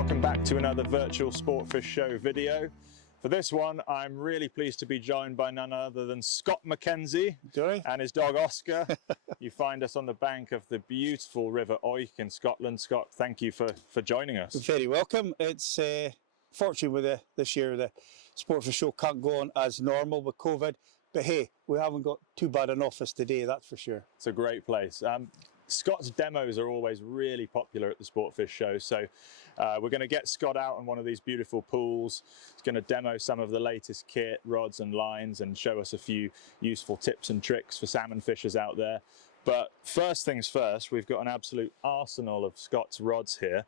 welcome back to another virtual Sportfish Show video. For this one, I'm really pleased to be joined by none other than Scott Mackenzie and his dog Oscar. You find us on the bank of the beautiful River Oich in Scotland. Scott, thank you for joining us. You're very welcome. It's fortunate with this year the Sportfish Show can't go on as normal with COVID, but hey, we haven't got too bad an office today, that's for sure. It's a great place. Scott's demos are always really popular at the Sportfish Show, so we're going to get Scott out on one of these beautiful pools. He's going to demo some of the latest kit, rods and lines, and show us a few useful tips and tricks for salmon fishers out there. But first things first, we've got an absolute arsenal of Scott's rods here.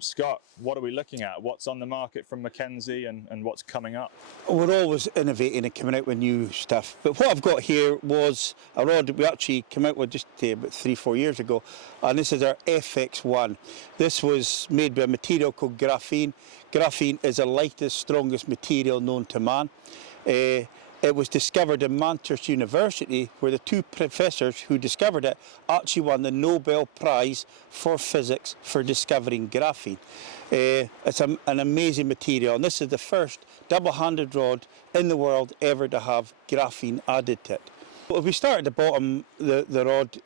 Scott, what are we looking at? What's on the market from Mackenzie and what's coming up? We're always innovating and coming out with new stuff. But what I've got here was a rod that we actually came out with just about 3-4 years ago. And this is our FX1. This was made by a material called graphene. Graphene is the lightest, strongest material known to man. It was discovered in Manchester University, where the two professors who discovered it actually won the Nobel Prize for Physics for discovering graphene. It's an amazing material, and this is the first double-handed rod in the world ever to have graphene added to it. If we start at the bottom, the rod,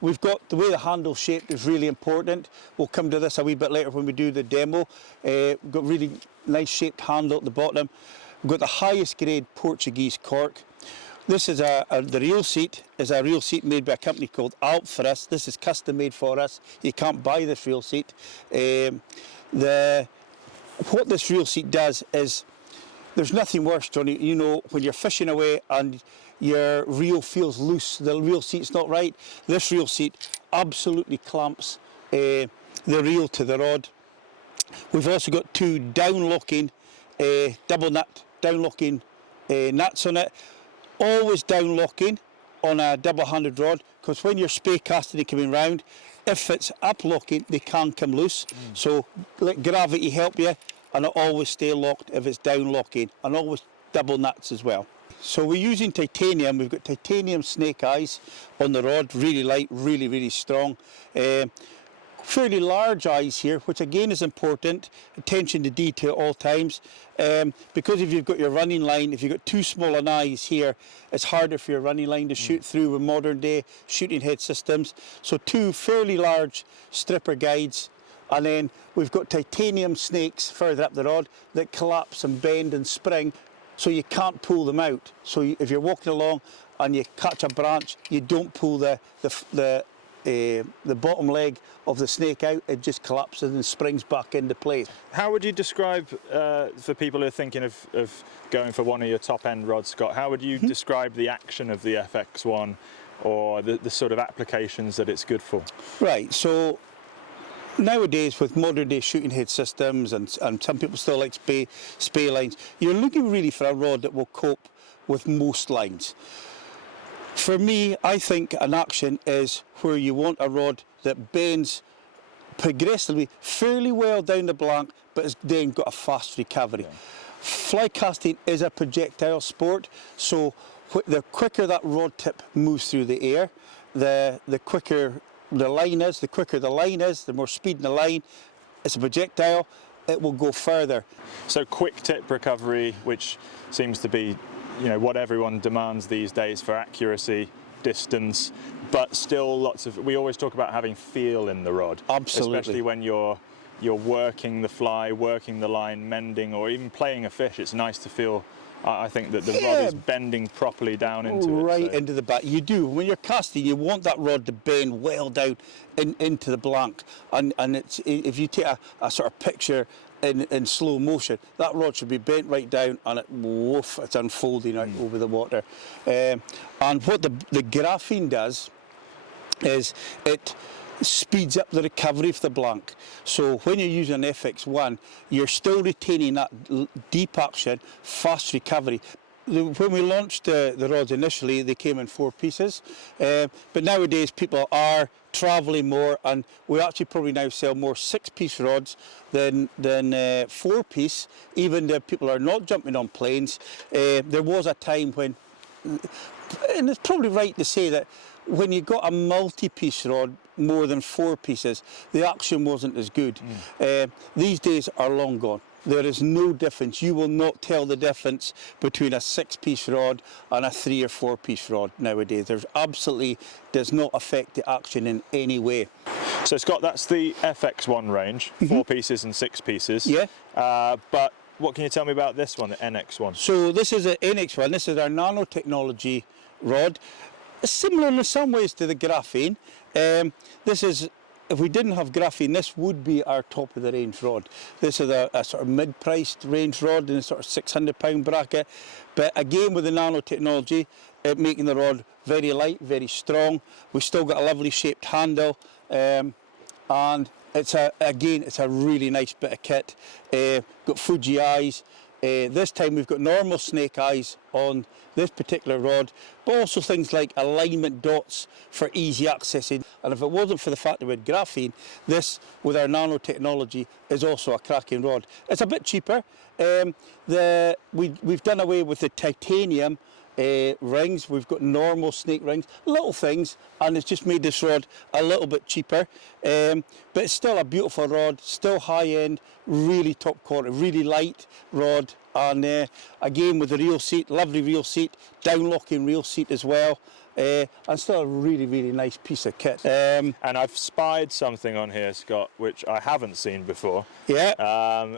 we've got the way the handle's shaped is really important. We'll come to this a wee bit later when we do the demo. We've got really nice shaped handle at the bottom. We've got the highest grade Portuguese cork. This is the reel seat is a reel seat made by a company called Alp for us. This is custom made for us. You can't buy this reel seat. What this reel seat does is, there's nothing worse, Johnny, you know, when you're fishing away and your reel feels loose, the reel seat's not right. This reel seat absolutely clamps the reel to the rod. We've also got two down-locking double nut down-locking nuts on it. Always down-locking on a double-handed rod, because when you're Speycasting and coming round, if it's up-locking, they can come loose. So let gravity help you, and it always stay locked if it's down-locking, and always double nuts as well. So we're using titanium. We've got titanium snake eyes on the rod, really light, really, really strong. Fairly large eyes here, which again is important, attention to detail at all times, because if you've got your running line, if you've got too small an eyes here, it's harder for your running line to shoot through with modern day shooting head systems. So two fairly large stripper guides, and then we've got titanium snakes further up the rod that collapse and bend and spring, so you can't pull them out. So if you're walking along and you catch a branch, you don't pull the bottom leg of the snake out, it just collapses and springs back into place. How would you describe, for people who are thinking of going for one of your top end rods, Scott, how would you describe the action of the FX1 or the sort of applications that it's good for? Right, so nowadays with modern day shooting head systems and some people still like spey lines, you're looking really for a rod that will cope with most lines. For me, I think an action is where you want a rod that bends progressively fairly well down the blank, but has then got a fast recovery. Yeah. Fly casting is a projectile sport, so the quicker that rod tip moves through the air, the quicker the line is, the more speed in the line. It's a projectile, it will go further. So quick tip recovery, which seems to be, you know, what everyone demands these days for accuracy, distance, but still we always talk about having feel in the rod. Absolutely. Especially when you're working the fly, working the line, mending, or even playing a fish. It's nice to feel, I think, that the rod is bending properly down into it. Right into the back. You do. When you're casting, you want that rod to bend well down into the blank. And it's, if you take a sort of picture in slow motion, that rod should be bent right down, and it's unfolding out over the water. And what the graphene does is it speeds up the recovery of the blank. So when you're using an FX1, you're still retaining that deep action, fast recovery. When we launched the rods initially, they came in 4 pieces, but nowadays people are travelling more, and we actually probably now sell more 6-piece rods than 4-piece, even the people are not jumping on planes. There was a time when, and it's probably right to say that when you got a multi-piece rod, more than 4 pieces, the action wasn't as good. These days are long gone. There is no difference. You will not tell the difference between a 6-piece rod and a 3 or 4-piece rod nowadays. There's absolutely does not affect the action in any way. So Scott, that's the FX1 range, 4 pieces and 6 pieces. Yeah. But what can you tell me about this one, the NX1? So this is an NX1. This is our nanotechnology rod. Similar in some ways to the graphene. This is, if we didn't have graphene, this would be our top of the range rod. This is a sort of mid-priced range rod in a sort of £600 bracket. But again, with the nanotechnology, making the rod very light, very strong. We've still got a lovely shaped handle, and it's a really nice bit of kit. Got Fuji eyes. This time we've got normal snake eyes on this particular rod, but also things like alignment dots for easy accessing. And if it wasn't for the fact that we had graphene, this with our nanotechnology is also a cracking rod. It's a bit cheaper. We've done away with the titanium rings. We've got normal snake rings, little things, and it's just made this rod a little bit cheaper. But it's still a beautiful rod, still high end, really top quality, really light rod. And again with the reel seat, lovely reel seat, down locking reel seat as well. And still a really, really nice piece of kit. And I've spied something on here, Scott, which I haven't seen before. Yeah.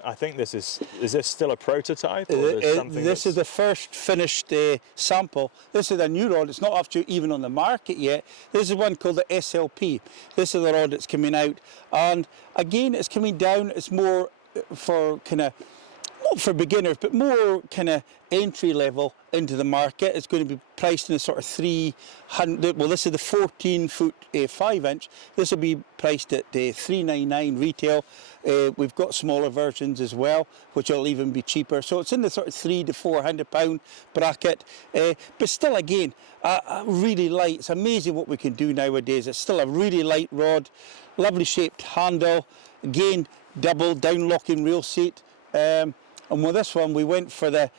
I think this is this still a prototype? Or This is the first finished sample. This is a new rod. It's not actually even on the market yet. This is one called the SLP. This is the rod that's coming out. And again, it's coming down. It's more for kind of, not for beginners, but more kind of entry level into the market. It's going to be priced in a sort of 300, well this is the 14-foot 5-inch. This will be priced at $399 retail. We've got smaller versions as well, which will even be cheaper. So it's in the sort of £300 to £400 bracket. But still again, really light. It's amazing what we can do nowadays. It's still a really light rod, lovely shaped handle. Again, double down locking reel seat. And with this one, we went for the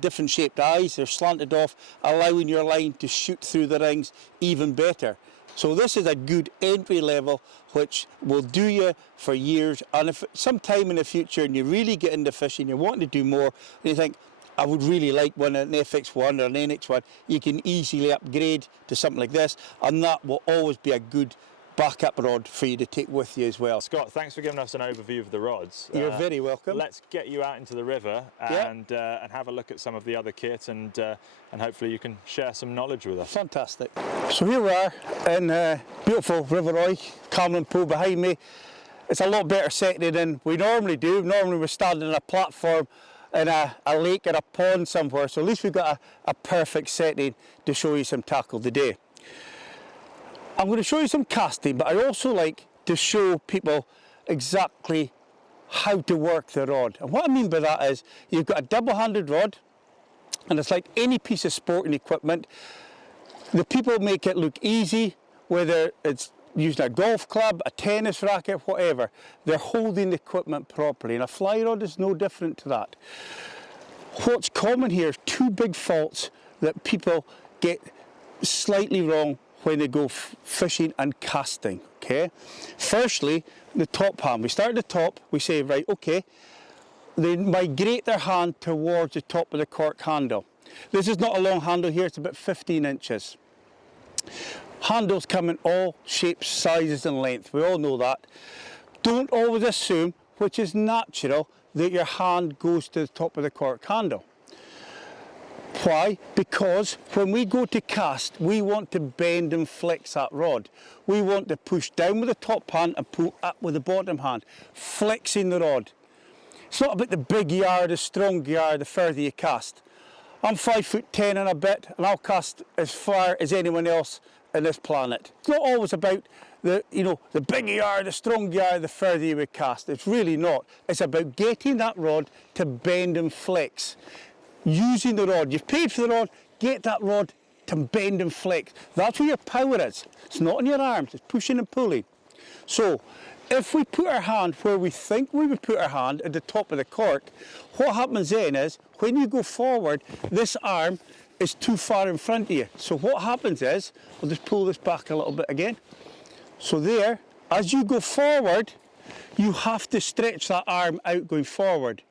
different shaped eyes. They're slanted off, allowing your line to shoot through the rings even better. So this is a good entry level, which will do you for years. And if sometime in the future, and you really get into fishing, you're wanting to do more, and you think, I would really like one, an FX1 or an NX1, you can easily upgrade to something like this. And that will always be a good backup rod for you to take with you as well. Scott, thanks for giving us an overview of the rods. You're very welcome. Let's get you out into the river and have a look at some of the other kit, and hopefully you can share some knowledge with us. Fantastic. So here we are in beautiful River Roy, Cameron Pool behind me. It's a lot better setting than we normally do. Normally we're standing on a platform in a lake or a pond somewhere, so at least we've got a perfect setting to show you some tackle today. I'm going to show you some casting, but I also like to show people exactly how to work the rod. And what I mean by that is, you've got a double-handed rod, and it's like any piece of sporting equipment. The people make it look easy, whether it's using a golf club, a tennis racket, whatever. They're holding the equipment properly, and a fly rod is no different to that. What's common here is 2 big faults that people get slightly wrong when they go fishing and casting, okay? Firstly, the top hand. We start at the top, we say, right, okay, they migrate their hand towards the top of the cork handle. This is not a long handle here, it's about 15 inches. Handles come in all shapes, sizes and length, we all know that. Don't always assume, which is natural, that your hand goes to the top of the cork handle. Why? Because when we go to cast, we want to bend and flex that rod. We want to push down with the top hand and pull up with the bottom hand, flexing the rod. It's not about the big yard, the strong yard, the further you cast. I'm 5'10" and a bit, and I'll cast as far as anyone else on this planet. It's not always about the big yard, the strong yard, the further you would cast. It's really not. It's about getting that rod to bend and flex. Using the rod, you've paid for the rod, get that rod to bend and flex. That's where your power is. It's not in your arms, it's pushing and pulling. So, if we put our hand where we think we would put our hand at the top of the cork, what happens then is, when you go forward, this arm is too far in front of you. So what happens is, I'll just pull this back a little bit again. So there, as you go forward, you have to stretch that arm out going forward.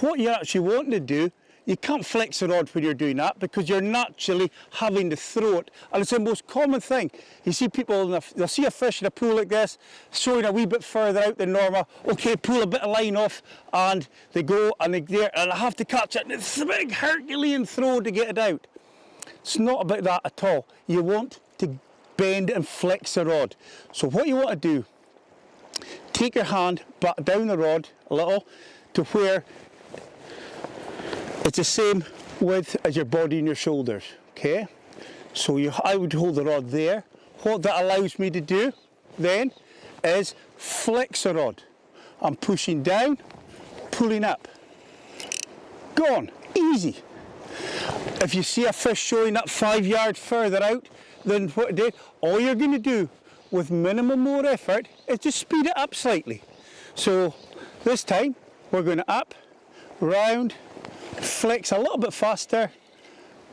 What you actually want to do, you can't flex the rod when you're doing that because you're naturally having to throw it. And it's the most common thing. You see people, they'll see a fish in a pool like this, showing a wee bit further out than normal. Okay, pull a bit of line off, and they go and I have to catch it. And it's a big Herculean throw to get it out. It's not about that at all. You want to bend and flex the rod. So what you want to do, take your hand back down the rod a little to where it's the same width as your body and your shoulders, okay? So I would hold the rod there. What that allows me to do then is flex the rod. I'm pushing down, pulling up. Gone, easy. If you see a fish showing up 5 yards further out than what it did, all you're going to do with minimal more effort is just speed it up slightly. So this time we're going to up, round, flex a little bit faster,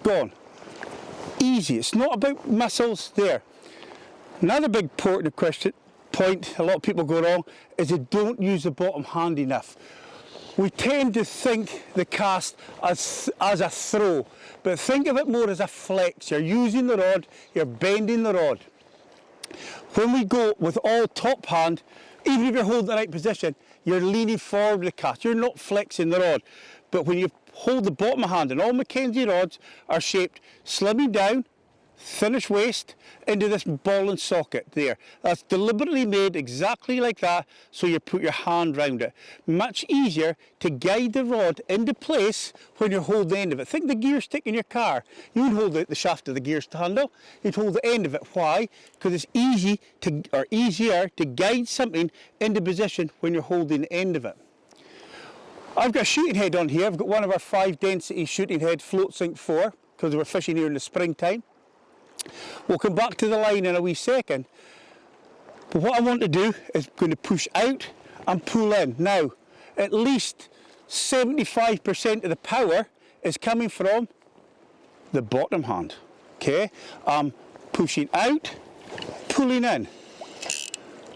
gone. Easy. It's not about muscles there. Another big important point a lot of people go wrong is they don't use the bottom hand enough. We tend to think the cast as a throw, but think of it more as a flex. You're using the rod, you're bending the rod. When we go with all top hand, even if you're holding the right position, you're leaning forward with the cast. You're not flexing the rod. But when you hold the bottom hand, and all Mackenzie rods are shaped slimming down, thinnish waist, into this ball and socket there. That's deliberately made exactly like that, so you put your hand round it. Much easier to guide the rod into place when you hold the end of it. Think the gear stick in your car. You would hold the shaft of the gear handle, you'd hold the end of it. Why? Because it's easier to guide something into position when you're holding the end of it. I've got a shooting head on here. I've got one of our 5 density shooting head float sink 4 because we're fishing here in the springtime. We'll come back to the line in a wee second. But what I want to do is going to push out and pull in. Now, at least 75% of the power is coming from the bottom hand. Okay, I'm pushing out, pulling in.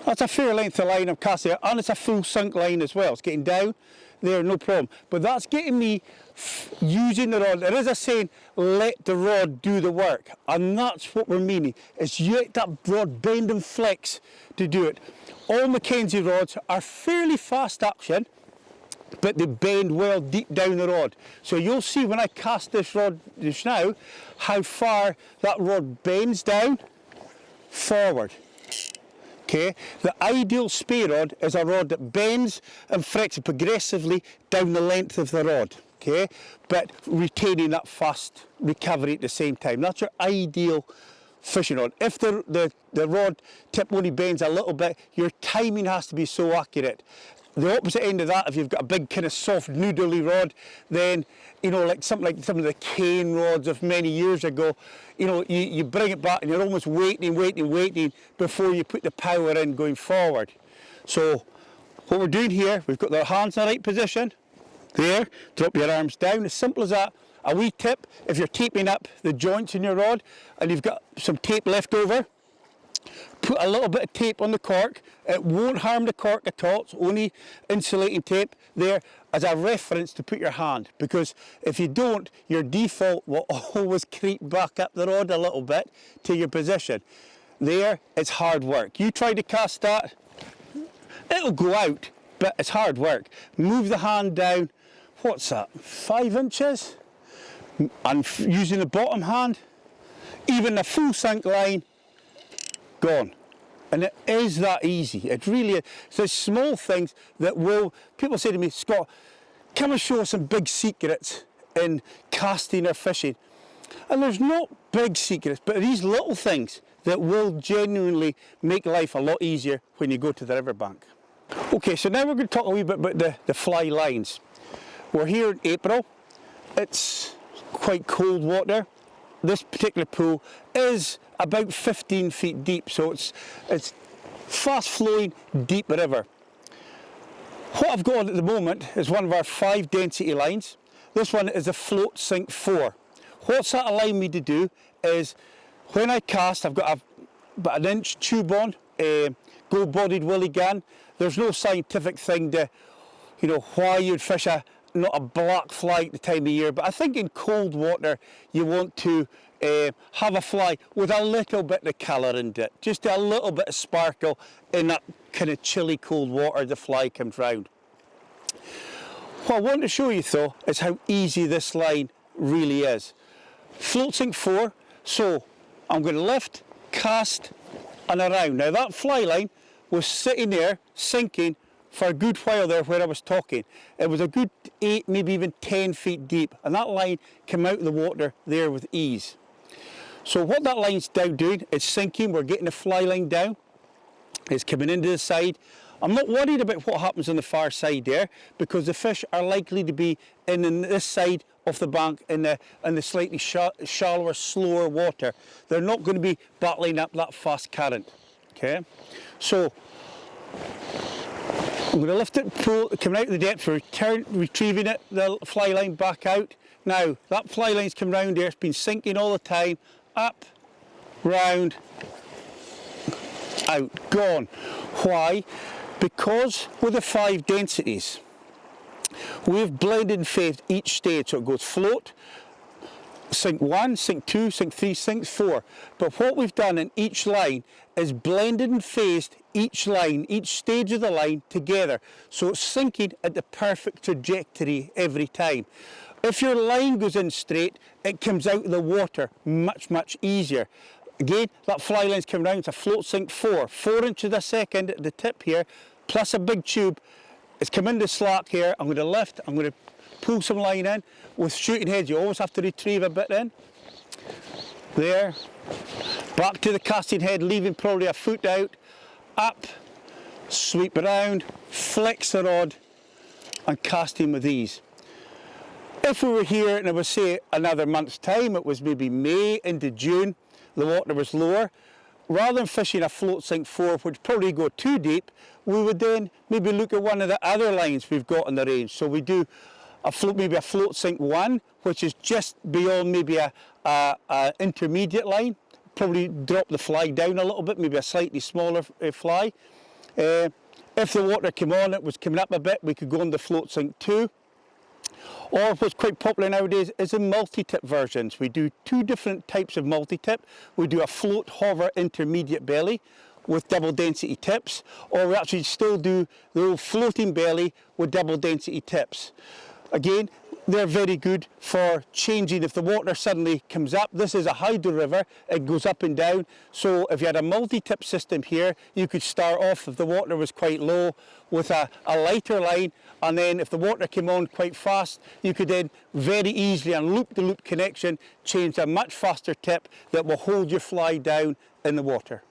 That's a fair length of line I'm casting out, and it's a full sunk line as well. It's getting down there, no problem. But that's getting me using the rod. There is a saying, let the rod do the work. And that's what we're meaning, is you let that rod bend and flex to do it. All Mackenzie rods are fairly fast action, but they bend well deep down the rod. So you'll see when I cast this rod just now, how far that rod bends down, forward. Okay, the ideal spey rod is a rod that bends and flexes progressively down the length of the rod, okay, but retaining that fast recovery at the same time. That's your ideal fishing rod. If the rod tip only bends a little bit, your timing has to be so accurate. The opposite end of that, if you've got a big kind of soft noodly rod, then, you know, like some of the cane rods of many years ago, you know, you bring it back and you're almost waiting before you put the power in going forward. So what we're doing here, we've got our hands in the right position. There, drop your arms down, as simple as that. A wee tip, if you're taping up the joints in your rod and you've got some tape left over, put a little bit of tape on the cork. It won't harm the cork at all. It's only insulating tape there as a reference to put your hand, because if you don't, your default will always creep back up the rod a little bit to your position. There, it's hard work. You try to cast that, it'll go out, but it's hard work. Move the hand down, what's that, 5 inches? And using the bottom hand, even a full sunk line, gone. And it is that easy. It really is. So small things that will, people say to me, Scott, come and show us some big secrets in casting or fishing. And there's not big secrets, but these little things that will genuinely make life a lot easier when you go to the riverbank. Okay, so now we're going to talk a wee bit about the fly lines. We're here in April. It's quite cold water. This particular pool is about 15 feet deep, so it's fast flowing deep river. What I've got at the moment is one of our 5 density lines. This one is a float sink 4. What's that allowing me to do is when I cast, I've got about an inch tube on gold-bodied willy gun. There's no scientific thing to, you know, why you'd fish not a black fly at the time of year, but I think in cold water you want to have a fly with a little bit of colour in it, just a little bit of sparkle in that kind of chilly cold water the fly comes round. What I want to show you though is how easy this line really is. Float sink 4, so I'm going to lift, cast and around. Now that fly line was sitting there sinking for a good while there where I was talking. It was a good 8, maybe even 10 feet deep, and that line came out of the water there with ease. So what that line's down doing is sinking. We're getting the fly line down. It's coming into the side. I'm not worried about what happens on the far side there, because the fish are likely to be in this side of the bank in the slightly shallower, slower water. They're not going to be battling up that fast current. Okay, so I'm going to lift it, pull, coming out of the depth, retrieving it, the fly line back out. Now that fly line's come round there, it's been sinking all the time, up, round, out, gone. Why? Because with the 5 densities, we've blended and phased each stage, so it goes float, sink 1, sink 2, sink 3, sink 4. But what we've done in each line is blended and phased each line, each stage of the line together. So it's sinking at the perfect trajectory every time. If your line goes in straight, it comes out of the water much, much easier. Again, that fly line's coming round, it's a float sink 4, 4 inches a second at the tip here, plus a big tube. It's come into slack here. I'm going to lift, I'm going to pull some line in. With shooting heads, you always have to retrieve a bit in. There, back to the casting head, leaving probably a foot out, up, sweep around, flex the rod, and casting with ease. If we were here, and I would say another month's time, it was maybe May into June, the water was lower, rather than fishing a float sink 4, which probably go too deep, we would then maybe look at one of the other lines we've got in the range. So we do maybe a float sink 1, which is just beyond maybe a intermediate line. Probably drop the fly down a little bit, maybe a slightly smaller fly. If the water came on, it was coming up a bit, we could go on the float sink 2. Or what's quite popular nowadays is the multi-tip versions. We do 2 different types of multi-tip. We do a float hover intermediate belly with double density tips, or we actually still do the old floating belly with double density tips. Again, they're very good for changing if the water suddenly comes up. This is a hydro river, it goes up and down. So if you had a multi-tip system here, you could start off if the water was quite low with a lighter line, and then if the water came on quite fast, you could then very easily, and loop-to-loop connection, change a much faster tip that will hold your fly down in the water.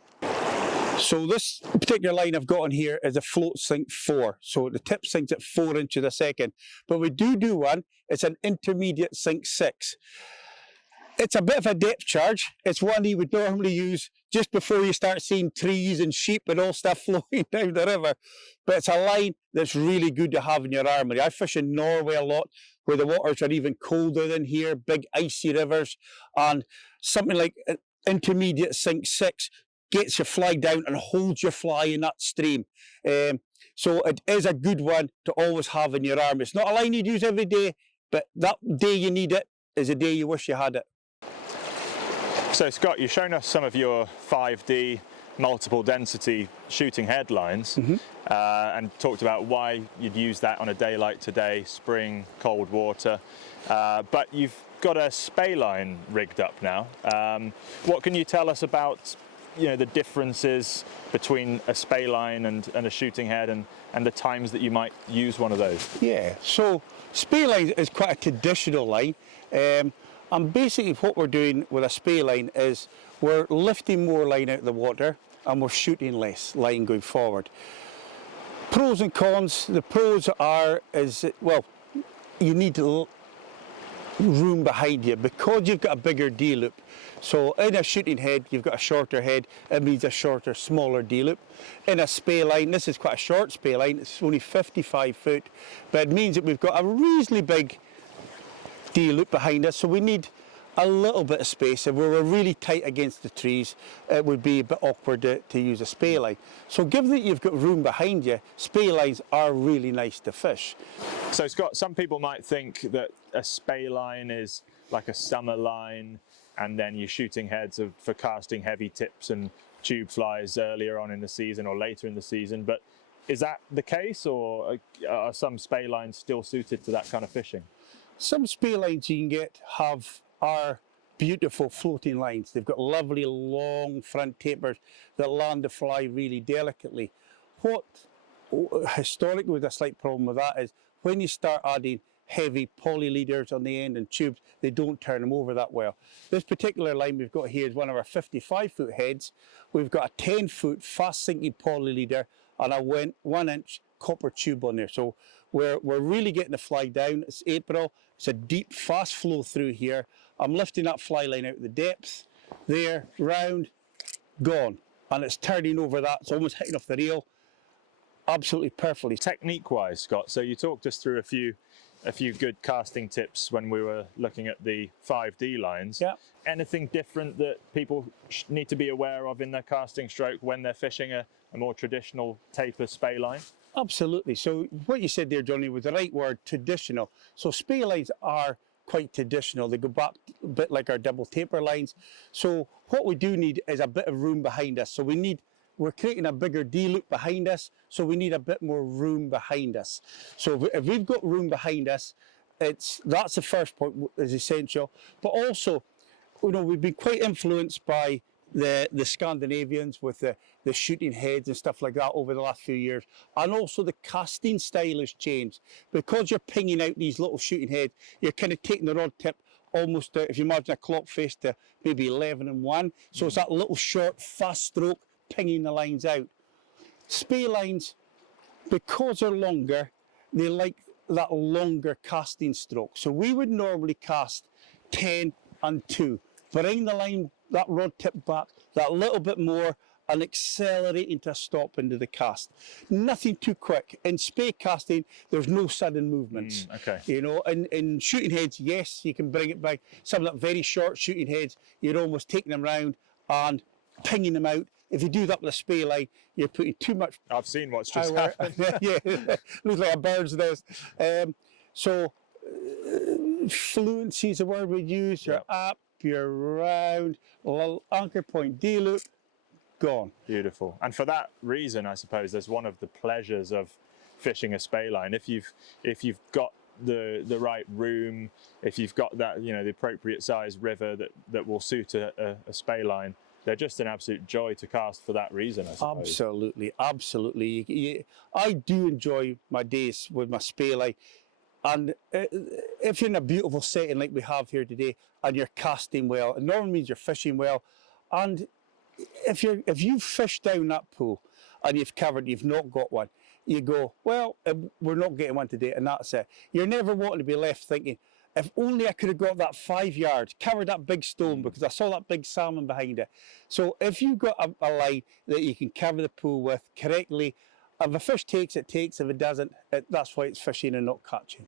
So this particular line I've got on here is a float sink 4. So the tip sinks at 4 inches a second. But we do one, it's an intermediate sink 6. It's a bit of a depth charge. It's one you would normally use just before you start seeing trees and sheep and all stuff flowing down the river. But it's a line that's really good to have in your armoury. I fish in Norway a lot, where the waters are even colder than here, big icy rivers, and something like an intermediate sink 6 gets your fly down and holds your fly in that stream. So it is a good one to always have in your arm. It's not a line you'd use every day, but that day you need it is a day you wish you had it. So Scott, you've shown us some of your 5D multiple density shooting headlines, and talked about why you'd use that on a day like today, spring, cold water, but you've got a spey line rigged up now. What can you tell us about the differences between a spey line and a shooting head, and the times that you might use one of those? Yeah, so spey line is quite a traditional line, and basically what we're doing with a spey line is we're lifting more line out of the water and we're shooting less line going forward. Pros and cons. The pros well, you need room behind you because you've got a bigger D-loop. So in a shooting head, you've got a shorter head, it means a shorter, smaller D-loop. In a spey line, this is quite a short spey line, it's only 55 foot, but it means that we've got a reasonably big D-loop behind us, so we need a little bit of space. If we were really tight against the trees, it would be a bit awkward to use a spey line. So given that you've got room behind you, spey lines are really nice to fish. So Scott, some people might think that a spey line is like a summer line, and then you're shooting heads for casting heavy tips and tube flies earlier on in the season or later in the season. But is that the case, or are some spey lines still suited to that kind of fishing? Some spey lines you can get are beautiful floating lines. They've got lovely long front tapers that land the fly really delicately. What historically was a slight problem with that is when you start adding heavy poly leaders on the end and tubes, they don't turn them over that well. This particular line we've got here is one of our 55-foot heads. We've got a 10-foot fast sinking poly leader and a 1-inch copper tube on there. So we're really getting the fly down. It's April. It's a deep, fast flow through here. I'm lifting that fly line out the depth, there, round, gone. And it's turning over that. It's almost hitting off the reel. Absolutely perfectly. Technique-wise, Scott, so you talked us through a few good casting tips when we were looking at the 5D lines. Yeah. Anything different that people need to be aware of in their casting stroke when they're fishing a more traditional taper spey line? Absolutely. So what you said there, Johnny, was the right word, traditional. So spey lines are quite traditional. They go back a bit like our double taper lines. So what we do need is a bit of room behind us. So we're creating a bigger D loop behind us, so we need a bit more room behind us. So if we've got room behind us, that's the first point is essential. But also, we've been quite influenced by the Scandinavians with the shooting heads and stuff like that over the last few years. And also the casting style has changed. Because you're pinging out these little shooting heads, you're kind of taking the rod tip almost, if you imagine a clock face, to maybe 11 and 1. So it's that little short, fast stroke, pinging the lines out. Spey lines, because they're longer, they like that longer casting stroke. So we would normally cast 10 and 2. Bring the line, that rod tip back that little bit more and accelerate into a stop into the cast. Nothing too quick. In spey casting, there's no sudden movements. Okay. In shooting heads, yes, you can bring it back. Some of that very short shooting heads, you're almost taking them round and pinging them out. If you do that with a spey line, you're putting too much power. I've seen what's just happened. Yeah, looks like a bird's nest. Fluency is the word we use. You're up, you're round, anchor point D loop, gone. Beautiful. And for that reason, I suppose, there's one of the pleasures of fishing a spey line. If you've got the right room, if you've got that, the appropriate size river that will suit a spey line, they're just an absolute joy to cast for that reason, I suppose. Absolutely. I do enjoy my days with my spey line. And if you're in a beautiful setting like we have here today and you're casting well, it normally means you're fishing well. And if you've fished down that pool and you've not got one, you go, well, we're not getting one today, and that's it. You're never wanting to be left thinking, if only I could have got that 5 yards, covered that big stone because I saw that big salmon behind it. So if you've got a line that you can cover the pool with correctly, if a fish takes, it takes. If it doesn't, that's why it's fishing and not catching.